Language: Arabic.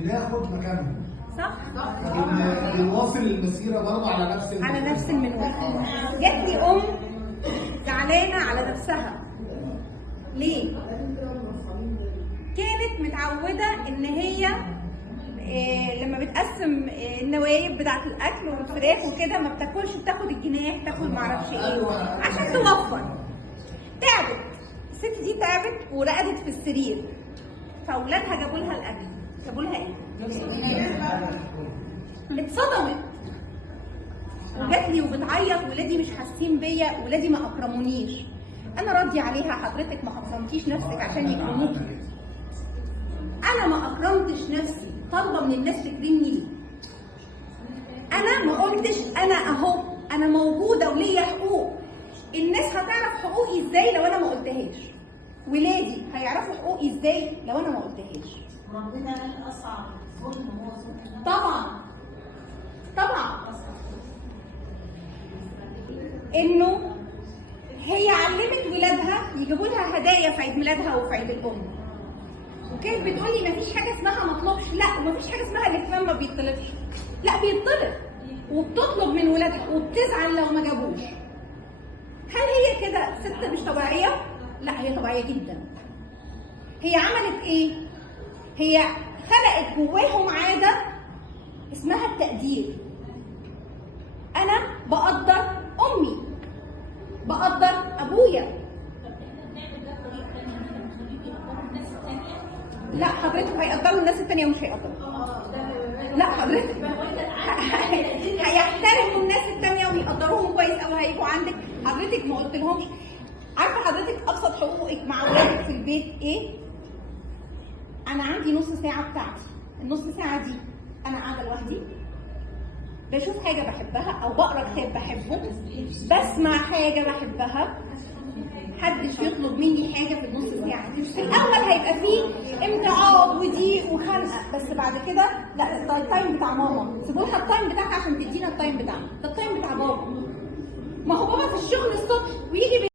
بناخد مكانهم. صح؟ بنواصل المسيره برضه على نفس المنوال. جات لي ام زعلانه على نفسها. ليه؟ كانت متعوده ان هي لما بتقسم النوايب بتاعت الاكل والفراخ وكده ما بتاكلش، بتاخد الجناح، تاخد معرفش ايه عشان توفر. تعبت الست دي، تعبت ورقدت في السرير، فاولادها جابوا لها الاكل. جابوا لها ايه؟ اتصدمت وجات لي وبتعيط، ولادي مش حاسين بيا، ولادي ما اكرمونيش. انا راضيه عليها، حضرتك ما اكرمتيش نفسك عشان يكرموكي. انا ما اكرمتش نفسي، طالبه من الناس تكرمني ليه؟ انا ما قلتش انا اهو، انا موجوده وليا حقوق. الناس هتعرف حقوقي ازاي لو انا ما قلتهاش؟ ولادي هيعرفوا حقوقي ازاي لو انا ما قلتهاش؟ ربنا قال اصعب ظلم هو ظلم. طبعا انه هي علمت ولادها يجيبوا لها هدايا في عيد ميلادها وفي عيد الام، وكانت بتقول لي مفيش حاجه اسمها مطلبش. لا، مفيش حاجه اسمها الاهتمام ما بيطلبش، لا بيطلب، وبتطلب من ولادها وبتزعل لو ما جابوش. هل هي كده ست مش طبيعيه؟ لا، هي طبيعيه جدا. هي عملت ايه؟ هي خلقت جواهم عاده اسمها التقدير. انا بقدر امي، بقدر ابويا. لا حضرتك، هيقدروا الناس التانية ومش هيقدروا. لا حضرتك، هيحترموا الناس التانية ويقدروهم كويس قوي، هيجوا عندك. حضرتك ما قلتلهمش. عارفه حضرتك ابسط حقوقك مع اولادك في البيت ايه؟ انا عندي نص ساعه بتاعتي، النص ساعه دي انا قاعده لوحدي، بشوف حاجه بحبها او بقرا كتاب بحبه، بسمع حاجه بحبها. محدش يطلب مني حاجه في النص ساعه دي. في الاول هيبقى فيه امتعاض وضيق وخنقه، بس بعد كده لا، ده التايم بتاع ماما، سيبوا لها التايم بتاعها عشان تدينا التايم بتاعنا. ده التايم بتاع بابا. ما هو بابا في الشغل الصبح ويجي